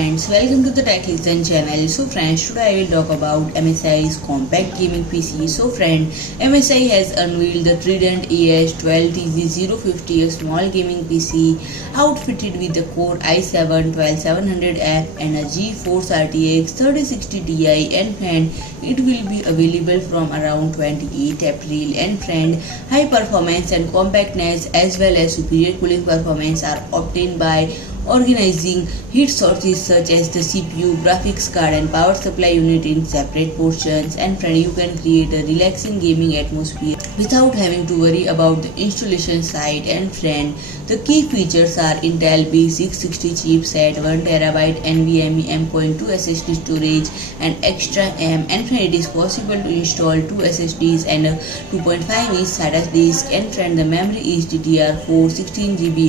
friends, welcome to the Tech Listen channel. So friends, today I will talk about MSI's compact gaming PC. So friend, MSI has unveiled the Trident AS 12TG-050, a small gaming PC outfitted with the Core i7-12700F and a GeForce RTX 3060 Ti, and friend, it will be available from around 28 April. And friend, high performance and compactness as well as superior cooling performance are obtained by organizing heat sources such as the CPU, graphics card and power supply unit in separate portions. And friend, you can create a relaxing gaming atmosphere without having to worry about the installation side. And friend, the key features are Intel B660 chipset, 1TB NVMe M.2 SSD storage and extra M. And friend, it is possible to install 2 SSDs and a 2.5-inch SATA disk. And friend, the memory is DDR4 16GB.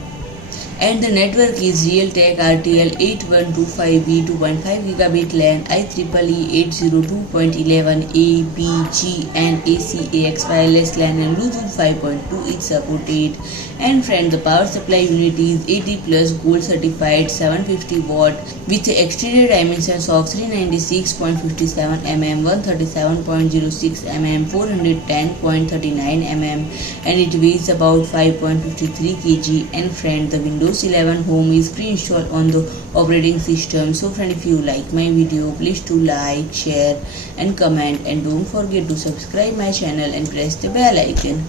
And the network is Realtek RTL8125B 2.5 gigabit LAN, IEEE 802.11a, B, G and AC/AX wireless LAN and Bluetooth 5.2 is supported. And friend, the power supply unit is 80 plus gold certified 750 watt with exterior dimensions of 396.57 mm, 137.06 mm, 410.39 mm and it weighs about 5.53 kg. And friend, the Windows 11 Home is pre-installed on the operating system. So friend, if you like my video, please do like, share and comment, and don't forget to subscribe my channel and press the bell icon.